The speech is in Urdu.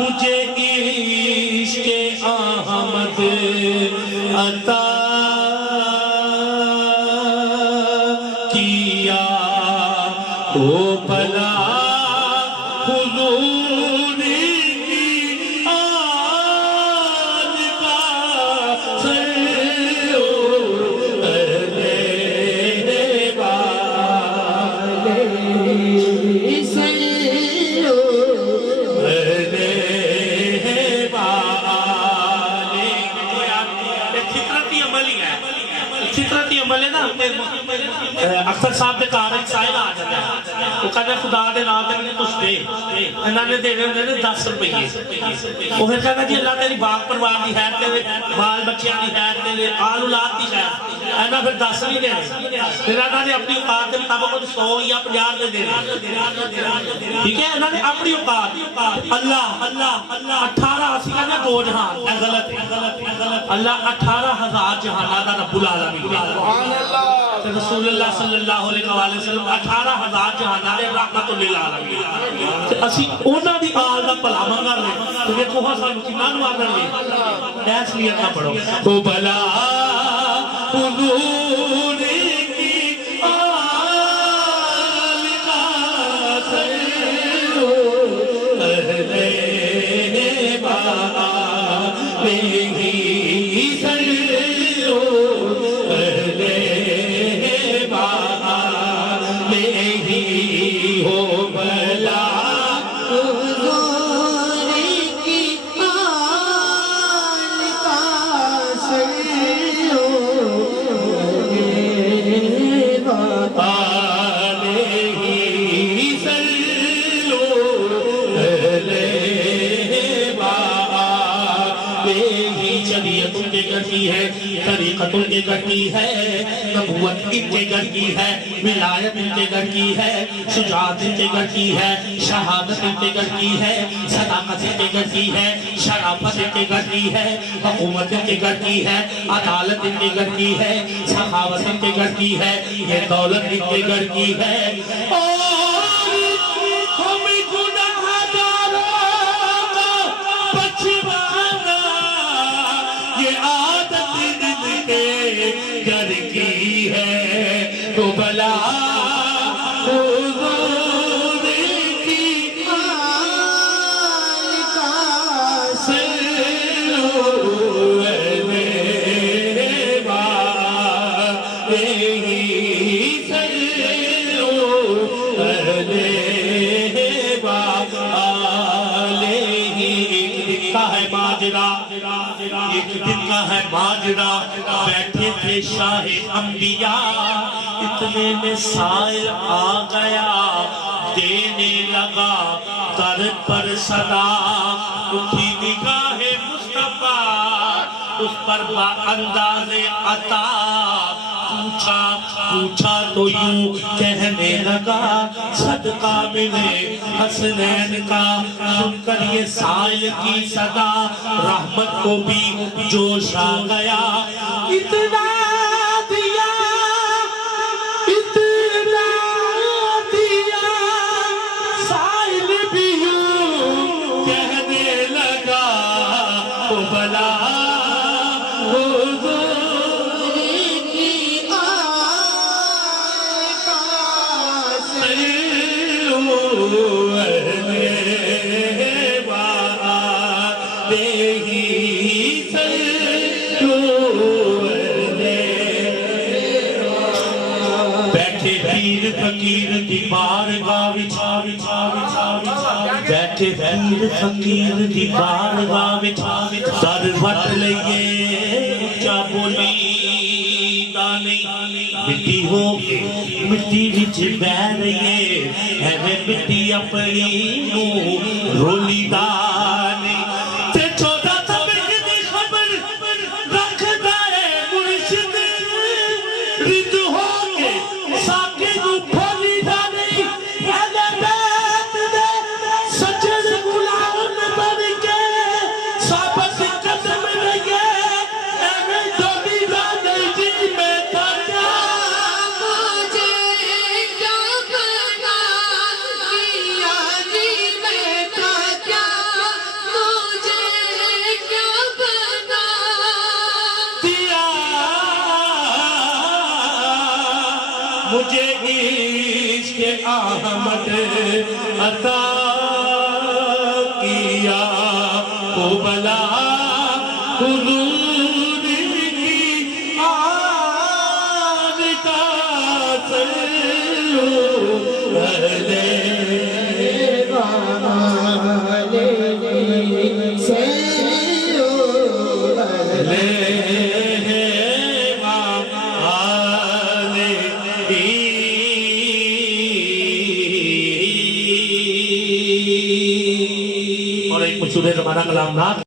مجھے عشق احمد عطا کیا تو بھلا حضور کی آل کا سلو علیہ فطرتی عمل ہے نا اکثر صاحب دے کار ایک سائل آ جاتا ہے وہ کہتے ہیں خدا دے نام تے مجھے کچھ دے انہوں نے دے رہے ہیں 10 روپئے وہ پھر کہتا جی اللہ تیری باغ پروار دی خیر تیرے بال بچیاں دی خیر تیرے آل اولاد دی خیر اینا پھر 10 نہیں دے رہے پھر انہوں نے اپنی اوقات کے مطابق 100 یا 50 دے دے رہے ٹھیک ہے انہوں نے اپنی اوقات اللہ 18 اسی کہتے ہیں 2 جہان غلط اللہ 18,000 جہانہ دا رب العالمین رسول اللہ صلی اللہ علیہ وسلم 18,000 جہانہ دے رحمت للعالمین اسی اونا دی آل دا پلا منگا لے تو یہ کوہا سال مسلمان مانگا لے ایس لیت نہ پڑھو تو بلا حضور کی آل کا سلو علیہ بآلہ طریقت ان کے گھر کی ہے نبوت ان کے گھر کی ہے ولایت ان کے گھر کی ہے شجاعت ان کے گھر کی ہے شہادت ان کے گھر کی ہے صداقت ان کے گھر کی ہے شرافت ان کے گھر کی ہے حکومت ان کے گھر کی ہے عدالت ان کے گھر کی ہے سخاوت ان کے گھر کی ہے یہ دولت ان کے گھر کی ہے گر کی ہے تو بلا حضور کی آل کا سلو علیہ بآلہ سلو علیہ بآلہ ایک دن کا ہے ماجرا ایک دن کا ہے ماجرا بیٹھے تھے شاہ انبیاء اتنے میں سائل آ گیا دینے لگا در پر صدا اٹھی نگاہ مصطفیٰ اس پر با انداز عطا پوچھا تو یوں کہنے لگا صدقہ ملے حسنین کا سن کر یہ سائل کی صدا رحمت کو بھی جوش آ گیا اتنا دیا سائل بھی یوں کہنے لگا تو بلا فقیر دی بارگاہ وچ بیٹھے پیر فقیر دی بارگاہ وچ در وٹ لئیے کیا بولی دانے مٹی ہو کے مٹی وچ بہ رہی ایویں مٹی اپنی منہ رولی دانے تے چھوٹا سبق دی خبر رکھدا ہے مرشد رد ہو کے ساکے نو پھولی دانے اہل بیت دے سچے غلام بن کے ثابت قدم رہے ایویں ڈولی دانے جی میں تھا کیا مجھے کیا بنا کیا جی میں تھا کیا مجھے کیا بنا دیا مجھے عشق احمد عطا کیا کو بلا حضور کی آن کا سلو اور ایک مشہور زمانہ کلام نات